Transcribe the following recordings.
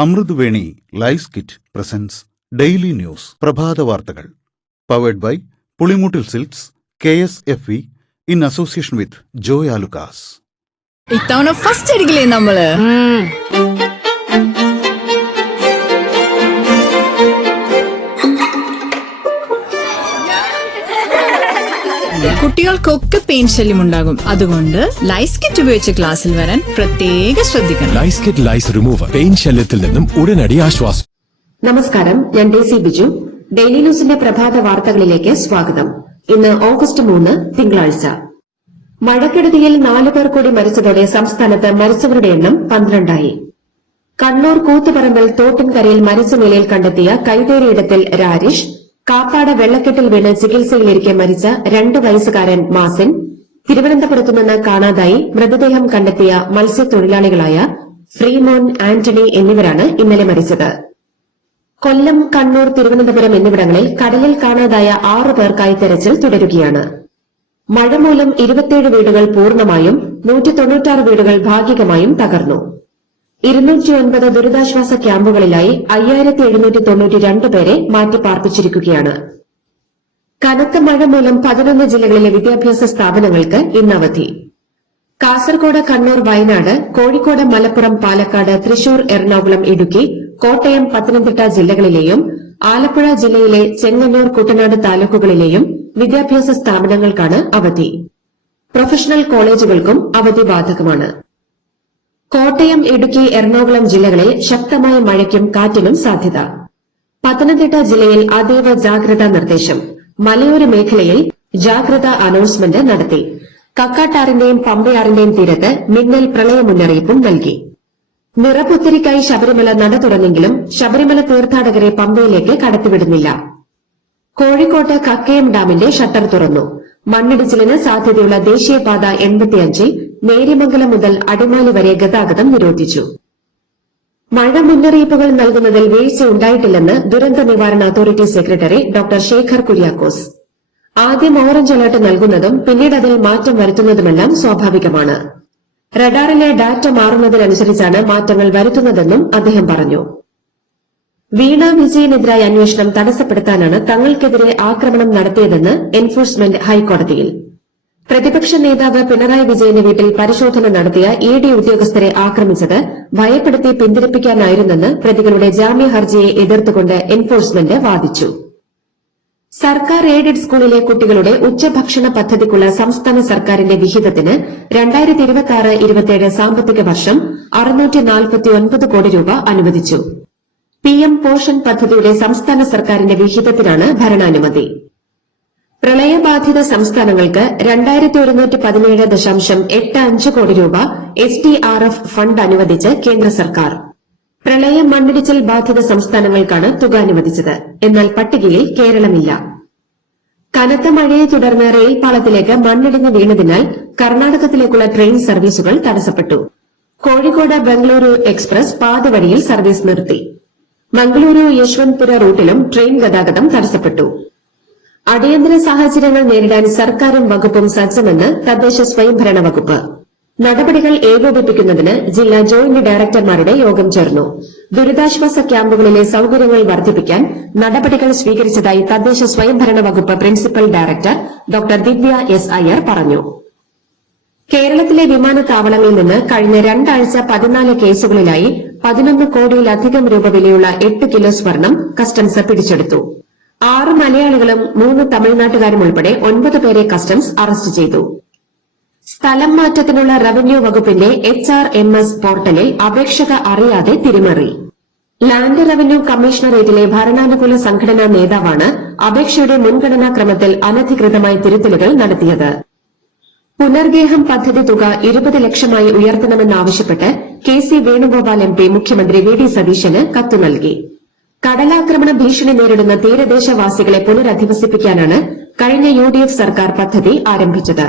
Amruthaveni lice kit presents daily news പ്രഭാത വാർത്തകൾ powered by Pulimoottil silks KSFE in association with Joy Alukkas. ഇത്തവണ first അടിക്കില്ലേ നമ്മള്? കുട്ടികൾക്കൊക്കെ പെയിൻ ശല്യം ഉണ്ടാകും. അതുകൊണ്ട് ലൈസ് കിറ്റ് ഉപയോഗിച്ച് ക്ലാസ്സിൽ വരാൻ പ്രത്യേകം ശ്രദ്ധിക്കണം. Lice kit lice remover pain ശല്യത്തിൽ നിന്നും ഉടനടി ആശ്വാസം. നമസ്കാരം, ഞാൻ ഡേസി ബിജു. ഡെയിലി ന്യൂസിന്റെ പ്രഭാത വാർത്തകളിലേക്ക് സ്വാഗതം. ഇന്ന് ഓഗസ്റ്റ് 3 തിങ്കളാഴ്ച. മഴക്കെടുതിയിൽ 4 പേർ കൂടി മരിച്ചതോടെ സംസ്ഥാനത്ത് മരിച്ചവരുടെ എണ്ണം 12ആയി. കണ്ണൂർ കൂത്തുപറമ്പിൽ തോട്ടിൻകരയിൽ മരിച്ച നിലയിൽ കണ്ടെത്തിയ കൈതേരിയിടത്തിൽ രാരിഷ്, കാപ്പാട് വെള്ളക്കെട്ടിൽ വീണ് ചികിത്സയിലിരിക്കെ മരിച്ച 2 വയസ്സുകാരൻ മാസിൻ, തിരുവനന്തപുരത്തുനിന്ന് കാണാതായി മൃതദേഹം കണ്ടെത്തിയ മത്സ്യത്തൊഴിലാളികളായ ഫ്രീമോൻ, ആന്റണി എന്നിവരാണ് ഇന്നലെ മരിച്ചത്. കൊല്ലം, കണ്ണൂർ, തിരുവനന്തപുരം എന്നിവിടങ്ങളിൽ കടലിൽ കാണാതായ 6 പേർക്കായി തെരച്ചിൽ തുടരുകയാണ്. മഴ മൂലം 27 വീടുകൾ പൂർണ്ണമായും 196 വീടുകൾ ഭാഗികമായും തകർന്നു. 209 ദുരിതാശ്വാസ ക്യാമ്പുകളിലായി 5792 പേരെ മാറ്റിപ്പാർപ്പിച്ചിരിക്കുകയാണ്. കനത്ത മഴ മൂലം 11 ജില്ലകളിലെ വിദ്യാഭ്യാസ സ്ഥാപനങ്ങൾക്ക് ഇന്ന് അവധി. കാസർകോട്, കണ്ണൂർ, വയനാട്, കോഴിക്കോട്, മലപ്പുറം, പാലക്കാട്, തൃശൂർ, എറണാകുളം, ഇടുക്കി, കോട്ടയം, പത്തനംതിട്ട ജില്ലകളിലെയും ആലപ്പുഴ ജില്ലയിലെ ചെങ്ങന്നൂർ, കുട്ടനാട് താലൂക്കുകളിലെയും വിദ്യാഭ്യാസ സ്ഥാപനങ്ങൾക്കാണ് അവധി. പ്രൊഫഷണൽ കോളേജുകൾക്കും അവധി ബാധകമാണ്. കോട്ടയം, ഇടുക്കി, എറണാകുളം ജില്ലകളിൽ ശക്തമായ മഴയ്ക്കും കാറ്റിനും സാധ്യത. പത്തനംതിട്ട ജില്ലയിൽ അതീവ ജാഗ്രതാ നിർദ്ദേശം. മലയോര മേഖലയിൽ ജാഗ്രതാ അനൗൺസ്മെന്റ് നടത്തി. കക്കാട്ടാറിന്റെയും പമ്പയാറിന്റെയും തീരത്ത് മിന്നൽ പ്രളയ മുന്നറിയിപ്പും നൽകി. നിറപുത്തരിക്കായി ശബരിമല നട തുറന്നെങ്കിലും ശബരിമല തീർത്ഥാടകരെ പമ്പയിലേക്ക് കടത്തിവിടുന്നില്ല. കോഴിക്കോട്ട് കക്കയം ഡാമിന്റെ ഷട്ടർ തുറന്നു. മണ്ണിടിച്ചിലിന് സാധ്യതയുള്ള ദേശീയപാത 85-ൽ നേര്യമംഗലം മുതൽ അടിമാലി വരെ ഗതാഗതം നിരോധിച്ചു. മഴ മുന്നറിയിപ്പുകൾ നൽകുന്നതിൽ വീഴ്ചയുണ്ടായിട്ടില്ലെന്ന് ദുരന്ത നിവാരണ authority secretary doctor Shekhar Kuriakose. ആദ്യം ഓറഞ്ച് അലർട്ട് നൽകുന്നതും പിന്നീട് അതിൽ മാറ്റം വരുത്തുന്നതുമെല്ലാം സ്വാഭാവികമാണ്. റഡാറിലെ ഡാറ്റ മാറുന്നതിനനുസരിച്ചാണ് മാറ്റങ്ങൾ വരുത്തുന്നതെന്നും അദ്ദേഹം പറഞ്ഞു. വീണ വിജയനെതിരായ അന്വേഷണം തടസ്സപ്പെടുത്താനാണ് തങ്ങൾക്കെതിരെ ആക്രമണം നടത്തിയതെന്ന് എൻഫോഴ്സ്മെന്റ് ഹൈക്കോടതിയിൽ. പ്രതിപക്ഷ നേതാവ് പിണറായി വിജയന്റെ വീട്ടിൽ പരിശോധന നടത്തിയ ED ഉദ്യോഗസ്ഥരെ ആക്രമിച്ചത് ഭയപ്പെടുത്തി പിന്തിരിപ്പിക്കാനായിരുന്നെന്ന് പ്രതികളുടെ ജാമ്യ ഹർജിയെ എതിർത്തുകൊണ്ട് എൻഫോഴ്സ്മെന്റ് വാദിച്ചു. സർക്കാർ എയ്ഡഡ് സ്കൂളിലെ കുട്ടികളുടെ ഉച്ചഭക്ഷണ പദ്ധതിക്കുള്ള സംസ്ഥാന സർക്കാരിന്റെ വിഹിതത്തിന് 2026-27 സാമ്പത്തിക വർഷം 649 കോടി രൂപ അനുവദിച്ചു. PM പോഷൻ പദ്ധതിയുടെ സംസ്ഥാന സർക്കാരിന്റെ വിഹിതത്തിനാണ് ഭരണാനുമതി. പ്രളയബാധിത സംസ്ഥാനങ്ങൾക്ക് 2117.85 കോടി രൂപ SDRF ഫണ്ട് അനുവദിച്ച് കേന്ദ്ര സർക്കാർ. പ്രളയം, മണ്ണിടിച്ചിൽ ബാധിത സംസ്ഥാനങ്ങൾക്കാണ് തുക അനുവദിച്ചത്. എന്നാൽ പട്ടികയിൽ കേരളമില്ല. കനത്ത മഴയെ തുടർന്ന് റെയിൽ പാളത്തിലേക്ക് മണ്ണിടിഞ്ഞ് വീണതിനാൽ കർണാടകത്തിലേക്കുള്ള ട്രെയിൻ സർവീസുകൾ തടസ്സപ്പെട്ടു. കോഴിക്കോട് ബംഗളൂരു എക്സ്പ്രസ് പാതിവഴിയിൽ സർവീസ് നിർത്തി. മംഗളൂരു യശ്വന്ത്പുര റൂട്ടിലും ട്രെയിൻ ഗതാഗതം തടസ്സപ്പെട്ടു. അടിയന്തര സാഹചര്യങ്ങൾ നേരിടാൻ സർക്കാരും വകുപ്പും സജ്ജമെന്ന് തദ്ദേശ സ്വയംഭരണ വകുപ്പ്. നടപടികൾ ഏകോപിപ്പിക്കുന്നതിന് ജില്ലാ ജോയിന്റ് ഡയറക്ടർമാരുടെ യോഗം ചേർന്നു. ദുരിതാശ്വാസ ക്യാമ്പുകളിലെ സൌകര്യങ്ങൾ വർദ്ധിപ്പിക്കാൻ നടപടികൾ സ്വീകരിച്ചതായി തദ്ദേശ സ്വയംഭരണ വകുപ്പ് പ്രിൻസിപ്പൽ ഡയറക്ടർ ഡോക്ടർ ദിവ്യ S. അയ്യർ പറഞ്ഞു. കേരളത്തിലെ വിമാനത്താവളങ്ങളിൽ നിന്ന് കഴിഞ്ഞ 2 ആഴ്ച 14 കേസുകളിലായി 11 കോടിയിലധികം രൂപ വിലയുള്ള 8 കിലോ സ്വർണം കസ്റ്റംസ് പിടിച്ചെടുത്തു. 6 മലയാളികളും 3 തമിഴ്നാട്ടുകാരും ഉൾപ്പെടെ 9 പേരെ കസ്റ്റംസ് അറസ്റ്റ് ചെയ്തു. സ്ഥലം മാറ്റത്തിനുള്ള റവന്യൂ വകുപ്പിന്റെ HRMS പോർട്ടലിൽ അപേക്ഷക അറിയാതെ തിരിമറി. ലാൻഡ് റവന്യൂ കമ്മീഷണറേറ്റിലെ ഭരണാനുകൂല സംഘടനാ നേതാവാണ് അപേക്ഷയുടെ മുൻഗണനാ ക്രമത്തിൽ അനധികൃതമായി തിരുത്തലുകൾ നടത്തിയത്. പുനർഗേഹം പദ്ധതി തുക 20 ലക്ഷമായി ഉയർത്തണമെന്നാവശ്യപ്പെട്ട് KC വേണുഗോപാൽ MP മുഖ്യമന്ത്രി VD സതീശന് കത്ത് നൽകി. കടലാക്രമണ ഭീഷണി നേരിടുന്ന തീരദേശവാസികളെ പുനരധിവസിപ്പിക്കാനാണ് കഴിഞ്ഞ UDF സർക്കാർ പദ്ധതി ആരംഭിച്ചത്.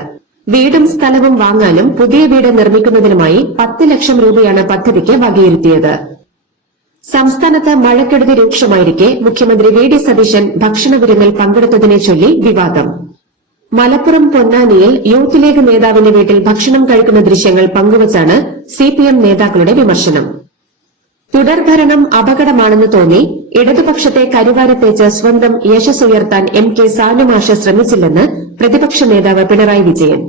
വീടും സ്ഥലവും വാങ്ങാനും പുതിയ വീട് നിർമ്മിക്കുന്നതിനുമായി 10 ലക്ഷം രൂപയാണ് പദ്ധതിക്ക് വകയിരുത്തിയത്. സംസ്ഥാനത്ത് മഴക്കെടുതി രൂക്ഷമായിരിക്കെ മുഖ്യമന്ത്രി VD സതീശൻ ഭക്ഷണ വിരുന്നിൽ പങ്കെടുത്തതിനെ ചൊല്ലി വിവാദം. മലപ്പുറം പൊന്നാനിയിൽ യൂത്ത് ലീഗ് നേതാവിന്റെ വീട്ടിൽ ഭക്ഷണം കഴിക്കുന്ന ദൃശ്യങ്ങൾ പങ്കുവച്ചാണ് CPM നേതാക്കളുടെ വിമർശനം. തുടർഭരണം അപകടമാണെന്ന് തോന്നി ഇടതുപക്ഷത്തെ കരുവാരത്തേച്ച് സ്വന്തം യശസ്സുയർത്താൻ കെ സാനുമാഷ് ശ്രമിച്ചില്ലെന്ന് പ്രതിപക്ഷ നേതാവ് പിണറായി വിജയൻ.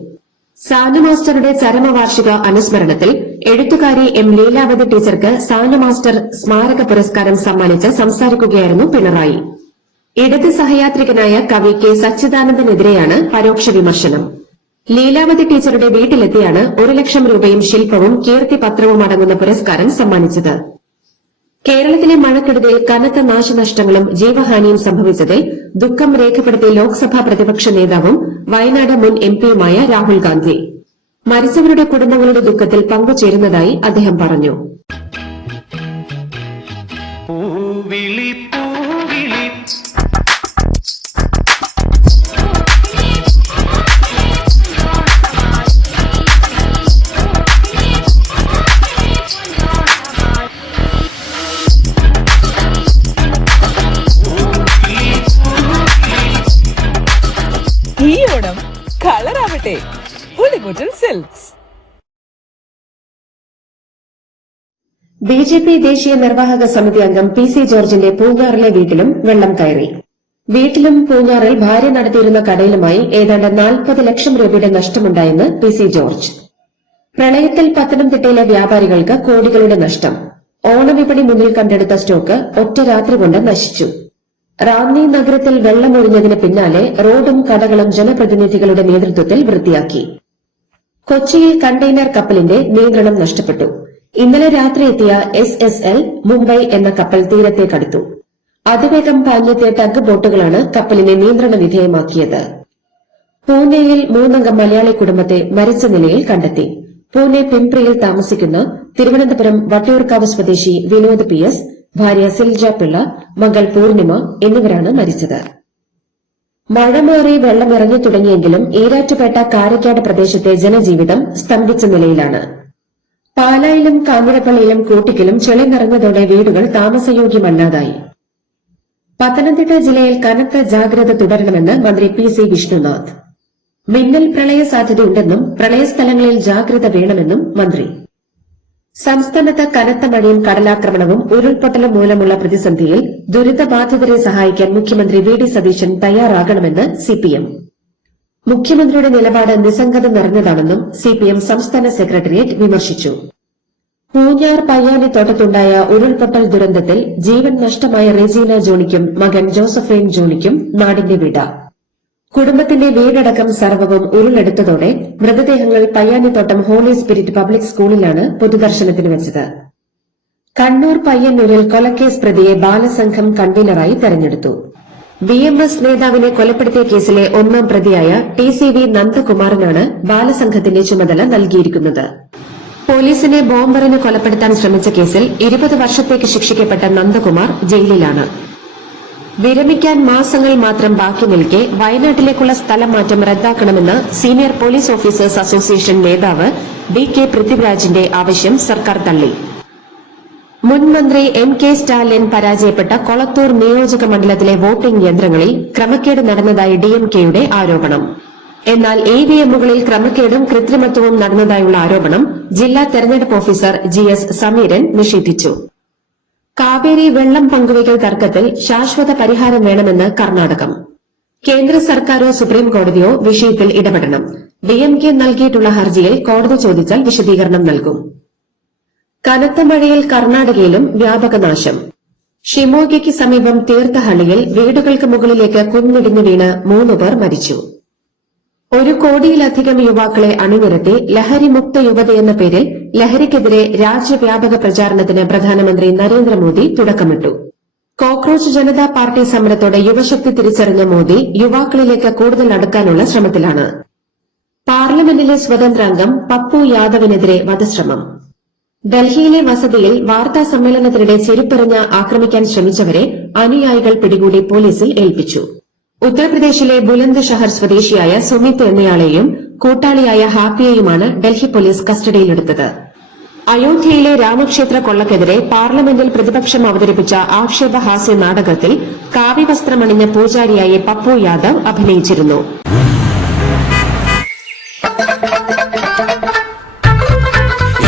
സാനുമാസ്റ്ററുടെ ചരമവാർഷിക അനുസ്മരണത്തിൽ എഴുത്തുകാരി ലീലാവതി ടീച്ചർക്ക് സാനുമാസ്റ്റർ സ്മാരക പുരസ്കാരം സമ്മാനിച്ച് സംസാരിക്കുകയായിരുന്നു പിണറായി. ഇടത് സഹയാത്രികനായ കവി കെ സച്ചിദാനന്ദനെതിരെയാണ് പരോക്ഷ വിമർശനം. ലീലാവതി ടീച്ചറുടെ വീട്ടിലെത്തിയാണ് 1 ലക്ഷം രൂപയും ശില്പവും കീർത്തിപത്രവും അടങ്ങുന്ന പുരസ്കാരം സമ്മാനിച്ചത്. കേരളത്തിലെ മഴക്കെടുതിയിൽ കനത്ത നാശനഷ്ടങ്ങളും ജീവഹാനിയും സംഭവിച്ചതിൽ ദുഃഖം രേഖപ്പെടുത്തി ലോക്സഭാ പ്രതിപക്ഷ നേതാവും വയനാട് മുൻ പിയുമായ രാഹുൽ ഗാന്ധി മരിച്ചവരുടെ കുടുംബങ്ങളുടെ ദുഃഖത്തിൽ പങ്കുചേരുന്നതായി അദ്ദേഹം പറഞ്ഞു. ഈ ഓണം കളറാവട്ടെ പുളിമൂട്ടിൽ സിൽക്സ്. ബിജെപി ദേശീയ നിർവാഹക സമിതി അംഗം പി.സി. ജോർജിന്റെ പൂഞ്ഞാറിലെ വീട്ടിലും വെള്ളം കയറി. വീട്ടിലും പൂഞ്ഞാറിൽ ഭാര്യ നടത്തിയിരുന്ന കടയിലുമായി ഏതാണ്ട് 40 ലക്ഷം രൂപയുടെ നഷ്ടമുണ്ടായെന്ന് പി.സി. ജോർജ്. പ്രളയത്തിൽ പത്തനംതിട്ടയിലെ വ്യാപാരികൾക്ക് കോടികളുടെ നഷ്ടം. ഓണവിപണി മുന്നിൽ കണ്ടെടുത്ത സ്റ്റോക്ക് ഒറ്റ രാത്രി കൊണ്ട് നശിച്ചു. റാന്നി നഗരത്തിൽ വെള്ളമൊഴിഞ്ഞതിന് പിന്നാലെ റോഡും കടകളും ജനപ്രതിനിധികളുടെ നേതൃത്വത്തിൽ വൃത്തിയാക്കി. കൊച്ചിയിൽ കണ്ടെയ്നർ കപ്പലിന്റെ നിയന്ത്രണം നഷ്ടപ്പെട്ടു. ഇന്നലെ രാത്രി എത്തിയ SSL മുംബൈ എന്ന കപ്പൽ തീരത്തേക്കടുത്തു. അതിവേഗം പാഞ്ഞെത്തിയ ടഗ് ബോട്ടുകളാണ് കപ്പലിനെ നിയന്ത്രണ വിധേയമാക്കിയത്. പൂനെയിൽ 3 അംഗ മലയാളി കുടുംബത്തെ മരിച്ച നിലയിൽ കണ്ടെത്തി. പൂനെ പിംപ്രിയിൽ താമസിക്കുന്ന തിരുവനന്തപുരം വട്ടിയൂർക്കാവ് സ്വദേശി വിനോദ് PS, ഭാര്യ സിൽജ പിള്ള, മകൾ പൂർണിമ എന്നിവരാണ് മരിച്ചത്. മഴ മാറി വെള്ളമിറങ്ങി തുടങ്ങിയെങ്കിലും ഈരാറ്റുപേട്ട കാരക്കാട് പ്രദേശത്തെ ജനജീവിതം സ്തംഭിച്ച നിലയിലാണ്. പാലായിലും കാഞ്ഞിരപ്പള്ളിയിലും കൂട്ടിക്കലും ചെളി നിറഞ്ഞതോടെ വീടുകൾ താമസയോഗ്യമല്ലാതായി. പത്തനംതിട്ട ജില്ലയിൽ കനത്ത ജാഗ്രത തുടരണമെന്ന് മന്ത്രി PC വിഷ്ണുനാഥ്. മിന്നൽ പ്രളയ സാധ്യതയുണ്ടെന്നും പ്രളയസ്ഥലങ്ങളിൽ ജാഗ്രത വേണമെന്നും മന്ത്രി. സംസ്ഥാനത്ത് കനത്ത മഴയും കടലാക്രമണവും ഉരുൾപൊട്ടലും മൂലമുള്ള പ്രതിസന്ധിയിൽ ദുരിതബാധിതരെ സഹായിക്കാൻ മുഖ്യമന്ത്രി VD സതീശൻ തയ്യാറാകണമെന്ന് CPM. മുഖ്യമന്ത്രിയുടെ നിലപാട് നിസ്സംഗത നിറഞ്ഞതാണെന്നും CPM സംസ്ഥാന സെക്രട്ടേറിയറ്റ് വിമർശിച്ചു. പൂഞ്ഞാർ പയ്യാനിത്തോട്ടത്തുണ്ടായ ഉരുൾപൊട്ടൽ ദുരന്തത്തിൽ ജീവൻ നഷ്ടമായ റെജീന ജോണിക്കും മകൻ ജോസഫൈൻ ജോണിക്കും നാടിന്റെ വിട. കുടുംബത്തിന്റെ വീടടക്കം സർവ്വവും ഉരുളെടുത്തതോടെ മൃതദേഹങ്ങൾ പയ്യാനിത്തോട്ടം ഹോളി സ്പിരിറ്റ് പബ്ലിക് സ്കൂളിലാണ് പൊതുദർശനത്തിന് വെച്ചത്. കണ്ണൂർ പയ്യന്നൂരിൽ കൊലക്കേസ് പ്രതിയെ ബാലസംഘം കൺവീനറായി തെരഞ്ഞെടുത്തു. BMS നേതാവിനെ കൊലപ്പെടുത്തിയ കേസിലെ 1-ാം പ്രതിയായ TCV നന്ദകുമാറിനാണ് ബാലസംഘത്തിന്റെ ചുമതല നൽകിയിരിക്കുന്നത്. പോലീസിനെ ബോംബെറിന് കൊലപ്പെടുത്താൻ ശ്രമിച്ച കേസിൽ 20 വർഷത്തേക്ക് ശിക്ഷിക്കപ്പെട്ട നന്ദകുമാർ ജയിലിലാണ്. വിരമിക്കാൻ മാസങ്ങൾ മാത്രം ബാക്കി നിൽക്കെ വയനാട്ടിലേക്കുള്ള സ്ഥലം മാറ്റം റദ്ദാക്കണമെന്ന് സീനിയർ പോലീസ് ഓഫീസേഴ്സ് അസോസിയേഷൻ നേതാവ് DK പൃഥ്വിരാജിന്റെ ആവശ്യം സർക്കാർ തള്ളി. മുൻ മന്ത്രി MK സ്റ്റാലിൻ പരാജയപ്പെട്ട കൊളത്തൂർ നിയോജക മണ്ഡലത്തിലെ വോട്ടിംഗ് യന്ത്രങ്ങളിൽ ക്രമക്കേട് നടന്നതായി DMKയുടെ ആരോപണം. എന്നാൽ EVMകളിൽ ക്രമക്കേടും കൃത്രിമത്വവും നടന്നതായുള്ള ആരോപണം ജില്ലാ തെരഞ്ഞെടുപ്പ് ഓഫീസർ GS സമീരൻ നിഷേധിച്ചു. കാവേരി വെള്ളം പങ്കുവയ്ക്കൽ തർക്കത്തിൽ ശാശ്വത പരിഹാരം വേണമെന്ന് കർണാടകം. കേന്ദ്ര സർക്കാരോ സുപ്രീം കോടതിയോ വിഷയത്തിൽ ഇടപെടണം. DMK നൽകിയിട്ടുള്ള ഹർജിയിൽ കോടതി ചോദിച്ചാൽ വിശദീകരണം നൽകും. കനത്ത മഴയിൽ കർണാടകയിലും വ്യാപക നാശം. ഷിമോഗയ്ക്ക് സമീപം തീർത്ഥഹള്ളിയിൽ വീടുകൾക്ക് മുകളിലേക്ക് കുന്നിടിഞ്ഞു വീണ് 3 പേർ മരിച്ചു. 1 കോടിയിലധികം യുവാക്കളെ അണിനിരത്തി ലഹരിമുക്ത യുവതയെന്ന പേരിൽ ലഹരിക്കെതിരെ രാജ്യവ്യാപക പ്രചാരണത്തിന് പ്രധാനമന്ത്രി നരേന്ദ്രമോദി തുടക്കമിട്ടു. കോക്രോച്ച് ജനതാ പാർട്ടി സമരത്തോടെ യുവശക്തി തിരിച്ചറിഞ്ഞ മോദി യുവാക്കളിലേക്ക് കൂടുതൽ അടുക്കാനുള്ള ശ്രമത്തിലാണ്. പാർലമെന്റിലെ സ്വതന്ത്രാംഗം പപ്പു യാദവിനെതിരെ വധശ്രമം. ഡൽഹിയിലെ വസതിയിൽ വാർത്താ സമ്മേളനത്തിനിടെ ചെരുപ്പെറിഞ്ഞ് ആക്രമിക്കാൻ ശ്രമിച്ചവരെ അനുയായികൾ പിടികൂടി പോലീസിൽ ഏൽപ്പിച്ചു. ഉത്തർപ്രദേശിലെ ബുലന്ദ് ഷഹർ സ്വദേശിയായ സുമിത് എന്നയാളെയും കൂട്ടാളിയായ ഹാപ്പിയെയുമാണ് ഡൽഹി പോലീസ് കസ്റ്റഡിയിലെടുത്തത്. അയോധ്യയിലെ രാമക്ഷേത്ര കൊള്ളക്കെതിരെ പാർലമെന്റിൽ പ്രതിപക്ഷം അവതരിപ്പിച്ച ആക്ഷേപഹാസ്യ നാടകത്തിൽ കാവ്യവസ്ത്രമണിഞ്ഞ പൂജാരിയായി പപ്പു യാദവ് അഭിനയിച്ചിരുന്നു.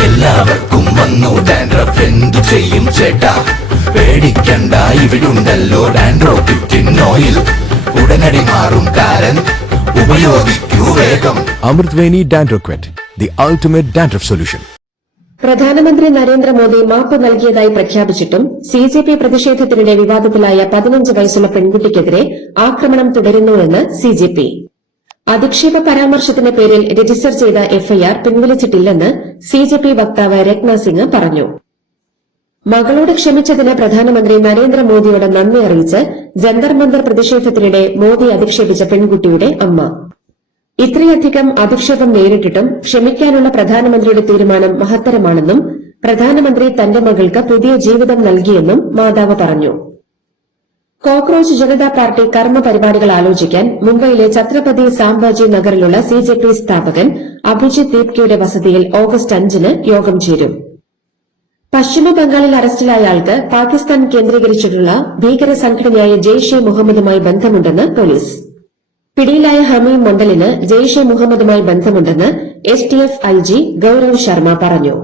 എല്ലാവർക്കും വന്നു ഡാൻഡ്രഫ് എന്തു ചെയ്യും ചേട്ടാ? പേടിക്കണ്ട, ഇവിടുണ്ടല്ലോ ഡാൻഡ്രോഫിറ്റിൻ ഓയിൽ. ഉടനടി മാറും താരൻ, ഉപയോഗിക്കൂ വേഗം. അമൃത്വേനി ഡാൻഡ്രോക്വെറ്റ്, ദി അൾട്ടിമേറ്റ് ഡാൻഡ്രഫ് സൊല്യൂഷൻ. പ്രധാനമന്ത്രി നരേന്ദ്രമോദി മാപ്പ് നൽകിയതായി പ്രഖ്യാപിച്ചിട്ടും സിജെപി പ്രതിഷേധത്തിനിടെ വിവാദത്തിലായ 15 വയസ്സുള്ള പെൺകുട്ടിക്കെതിരെ ആക്രമണം തുടരുന്നുവെന്ന് സിജെപി. അധിക്ഷേപ പരാമർശത്തിന്റെ പേരിൽ രജിസ്റ്റർ ചെയ്ത എഫ്ഐആർ പിൻവലിച്ചിട്ടില്ലെന്ന് സിജെപി വക്താവ് രത്ന സിംഗ് പറഞ്ഞു. മകളോട് ക്ഷമിച്ചതിന് പ്രധാനമന്ത്രി നരേന്ദ്രമോദിയോട് നന്ദി അറിയിച്ച് ജന്തർ മന്ദർ പ്രതിഷേധത്തിനിടെ മോദി അധിക്ഷേപിച്ച പെൺകുട്ടിയുടെ അമ്മ. ഇത്രയധികം അധിക്ഷേപം നേരിട്ടിട്ടും ക്ഷമിക്കാനുള്ള പ്രധാനമന്ത്രിയുടെ തീരുമാനം മഹത്തരമാണെന്നും പ്രധാനമന്ത്രി തന്റെ മകൾക്ക് പുതിയ ജീവിതം നൽകിയെന്നും മാതാവ് പറഞ്ഞു. കോക്രോച്ച് ജനതാ പാർട്ടി കർമ്മ പരിപാടികൾ ആലോചിക്കാൻ മുംബൈയിലെ ഛത്രപതി സാംഭാജി നഗറിലുള്ള സിജെപി സ്ഥാപകൻ അഭിജിത് ദീപ്കയുടെ വസതിയിൽ ഓഗസ്റ്റ് 5-ന് യോഗം ചേരും. പശ്ചിമ ബംഗാളിൽ അറസ്റ്റിലായ ആൾക്ക് പാകിസ്ഥാൻ കേന്ദ്രീകരിച്ചിട്ടുള്ള ഭീകര സംഘടനയായ ജെയ്ഷെ മുഹമ്മദുമായി ബന്ധമുണ്ടെന്ന് പോലീസ്. പിടിയിലായ ഹമീം മണ്ഡലിന് ജെയ്ഷെ മുഹമ്മദുമായി ബന്ധമുണ്ടെന്ന് എസ്ടിഎഫ് ഐജി ഗൌരവ് ശർമ്മ പറഞ്ഞു.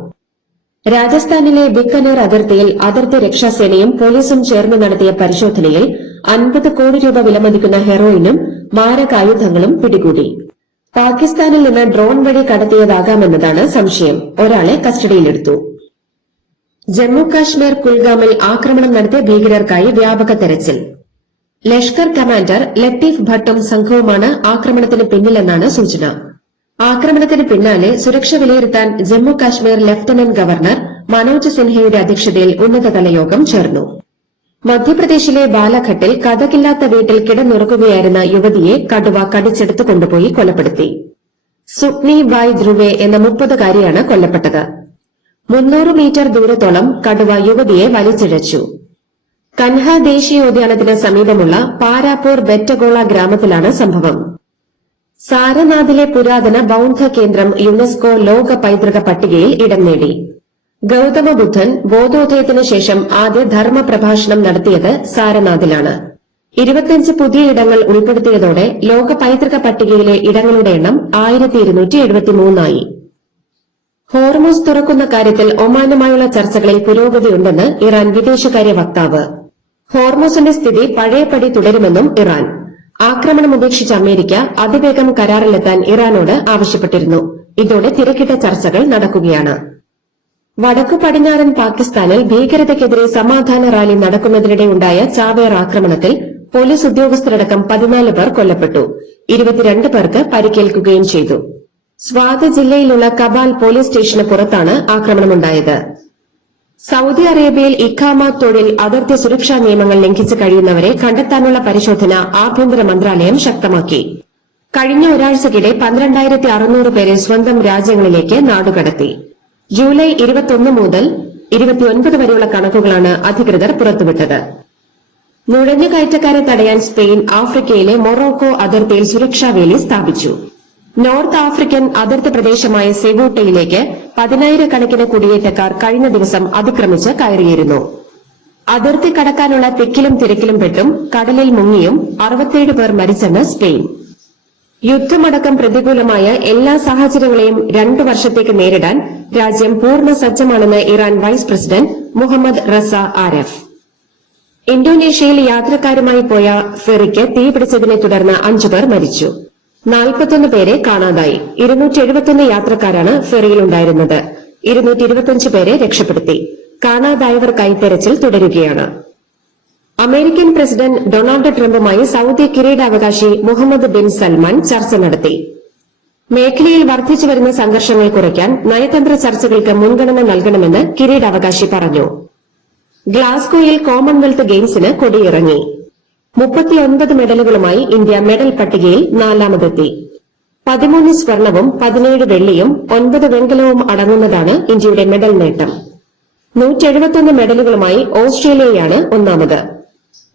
രാജസ്ഥാനിലെ ബിക്കനേർ അതിർത്തിയിൽ അതിർത്തി രക്ഷാസേനയും പോലീസും ചേർന്ന് നടത്തിയ പരിശോധനയിൽ 50 കോടി രൂപ വിലമതിക്കുന്ന ഹെറോയിനും മാരകായുധങ്ങളും പിടികൂടി. പാകിസ്ഥാനിൽ നിന്ന് ഡ്രോൺ വഴി കടത്തിയതാകാമെന്നതാണ് സംശയം. ഒരാളെ കസ്റ്റഡിയിലെടുത്തു. ജമ്മു കാശ്മീർ കുൽഗാമിൽ ആക്രമണം നടത്തിയ ഭീകരർക്കായി വ്യാപക തെരച്ചിൽ. ലഷ്കർ കമാൻഡർ ലത്തീഫ് ഭട്ടും സംഘവുമാണ് ആക്രമണത്തിന് പിന്നിലെന്നാണ് സൂചന. ആക്രമണത്തിന് പിന്നാലെ സുരക്ഷ വിലയിരുത്താൻ ജമ്മു കാശ്മീർ ലഫ്റ്റനന്റ് ഗവർണർ മനോജ് സിൻഹയുടെ അധ്യക്ഷതയിൽ ഉന്നതതല യോഗം ചേർന്നു. മധ്യപ്രദേശിലെ ബാലഘട്ടിൽ കഥകില്ലാത്ത വീട്ടിൽ കിടന്നുറങ്ങുകയായിരുന്ന യുവതിയെ കടുവ കടിച്ചെടുത്ത് കൊണ്ടുപോയി കൊലപ്പെടുത്തി. സുപ്നി ബായ് ധ്രുവെ എന്ന 30-കാരിയാണ് കൊല്ലപ്പെട്ടത്. 300 മീറ്റർ ദൂരത്തോളം കടുവ യുവതിയെ വലിച്ചിഴച്ചു. കൻഹ ദേശീയോദ്യാനത്തിന് സമീപമുള്ള പാരാപൂർ ബെറ്റഗോള ഗ്രാമത്തിലാണ് സംഭവം. സാരനാഥിലെ പുരാതന ബൌദ്ധ കേന്ദ്രം യുനെസ്കോ ലോക പൈതൃക പട്ടികയിൽ ഇടം നേടി. ഗൌതമ ബുദ്ധൻ ബോധോദയത്തിന് ശേഷം ആദ്യ ധർമ്മ പ്രഭാഷണം നടത്തിയത് സാരനാഥിലാണ്. 25 പുതിയ ഇടങ്ങൾ ഉൾപ്പെടുത്തിയതോടെ ലോക പൈതൃക പട്ടികയിലെ ഇടങ്ങളുടെ എണ്ണം 1273 ആയി. ഹോർമുസ് തുറക്കുന്ന കാര്യത്തിൽ ഒമാനുമായുള്ള ചർച്ചകളിൽ പുരോഗതിയുണ്ടെന്ന് ഇറാൻ വിദേശകാര്യ വക്താവ്. ഹോർമുസിന്റെ സ്ഥിതി പഴയപടി തുടരുമെന്നും ഇറാൻ. ആക്രമണം ഉപേക്ഷിച്ച അമേരിക്ക അതിവേഗം കരാറിലെത്താൻ ഇറാനോട് ആവശ്യപ്പെട്ടിരുന്നു. ഇതോടെ തിരക്കിട്ട ചർച്ചകൾ നടക്കുകയാണ്. വടക്കു പടിഞ്ഞാറൻ പാകിസ്ഥാനിൽ ഭീകരതയ്ക്കെതിരെ സമാധാന റാലി നടക്കുന്നതിനിടെയുണ്ടായ ചാവേർ ആക്രമണത്തിൽ പോലീസ് ഉദ്യോഗസ്ഥരടക്കം 14 പേർ കൊല്ലപ്പെട്ടു. 22 പേർക്ക് പരിക്കേൽക്കുകയും ചെയ്തു. സ്വാത് ജില്ലയിലുള്ള കബാൽ പോലീസ് സ്റ്റേഷന് പുറത്താണ് ആക്രമണമുണ്ടായത്. സൌദി അറേബ്യയിൽ ഇഖാമ തൊഴിൽ അതിർത്തി സുരക്ഷാ നിയമങ്ങൾ ലംഘിച്ച് കഴിയുന്നവരെ കണ്ടെത്താനുള്ള പരിശോധന ആഭ്യന്തര മന്ത്രാലയം ശക്തമാക്കി. കഴിഞ്ഞ ഒരാഴ്ചക്കിടെ 12,600 പേരെ സ്വന്തം രാജ്യങ്ങളിലേക്ക് നാടുകടത്തി. ജൂലൈ 21 മുതൽ 29 വരെയുള്ള കണക്കുകളാണ് അധികൃതർ പുറത്തുവിട്ടത്. നുഴഞ്ഞുകയറ്റക്കാരെ തടയാൻ സ്പെയിൻ ആഫ്രിക്കയിലെ മൊറോക്കോ അതിർത്തിയിൽ സുരക്ഷാവേലി സ്ഥാപിച്ചു. നോർത്ത് ആഫ്രിക്കൻ അതിർത്തി പ്രദേശമായ സെവൂട്ടയിലേക്ക് 10,000-കണക്കിന് കുടിയേറ്റക്കാർ കഴിഞ്ഞ ദിവസം അതിക്രമിച്ച് കയറിയിരുന്നു. അതിർത്തി കടക്കാനുള്ള തിക്കിലും തിരക്കിലും പെട്ടും കടലിൽ മുങ്ങിയും 67 പേർ മരിച്ചെന്ന് സ്പെയിൻ. യുദ്ധമടക്കം പ്രതികൂലമായ എല്ലാ സാഹചര്യങ്ങളെയും 2 വർഷത്തേക്ക് നേരിടാൻ രാജ്യം പൂർണ്ണ സജ്ജമാണെന്ന് Iran vice president Mohammad Reza Aref. ഇന്തോനേഷ്യയിൽ യാത്രക്കാരുമായി പോയ ഫെറിക്ക് തീപിടിച്ചതിനെ തുടർന്ന് 5 പേർ മരിച്ചു. 41 പേരെ കാണാതായി. 271 യാത്രക്കാരാണ് ഫെറിയിലുണ്ടായിരുന്നത്. 225 പേരെ രക്ഷപ്പെടുത്തി. കാണാതായവർക്കായി തെരച്ചിൽ തുടരുകയാണ്. അമേരിക്കൻ പ്രസിഡന്റ് ഡൊണാൾഡ് ട്രംപുമായി സൌദി കിരീടാവകാശി മുഹമ്മദ് ബിൻ സൽമാൻ ചർച്ച നടത്തി. മേഖലയിൽ വർദ്ധിച്ചുവരുന്ന സംഘർഷങ്ങൾ കുറയ്ക്കാൻ നയതന്ത്ര ചർച്ചകൾക്ക് മുൻഗണന നൽകണമെന്ന് കിരീടാവകാശി പറഞ്ഞു. ഗ്ലാസ്ഗോയിൽ കോമൺവെൽത്ത് ഗെയിംസിന് കൊടിയിറങ്ങി. 39 മെഡലുകളുമായി ഇന്ത്യ മെഡൽ പട്ടികയിൽ 4-ാമതെത്തി. 13 സ്വർണവും 17 വെള്ളിയും 9 വെങ്കലവും അടങ്ങുന്നതാണ് ഇന്ത്യയുടെ മെഡൽ നേട്ടം. 171 മെഡലുകളുമായി ഓസ്ട്രേലിയയാണ് 1-ാമത്.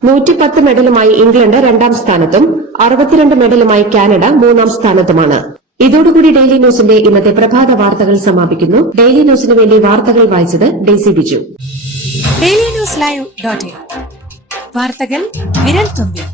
110 മെഡലുമായി ഇംഗ്ലണ്ട് 2-ാം സ്ഥാനത്തും 62 മെഡലുമായി കാനഡ 3-ാം സ്ഥാനത്തുമാണ്. ഇതോടുകൂടി ഡെയിലി ന്യൂസിന്റെ ഇന്നത്തെ പ്രഭാത വാർത്തകൾ സമാപിക്കുന്നു. ഡെയിലി ന്യൂസിന് വേണ്ടി വാർത്തകൾ വായിച്ചത് Daisy Biju. Daily news live .in വാർത്തകൾ വിരൽ തുമ്പിൽ.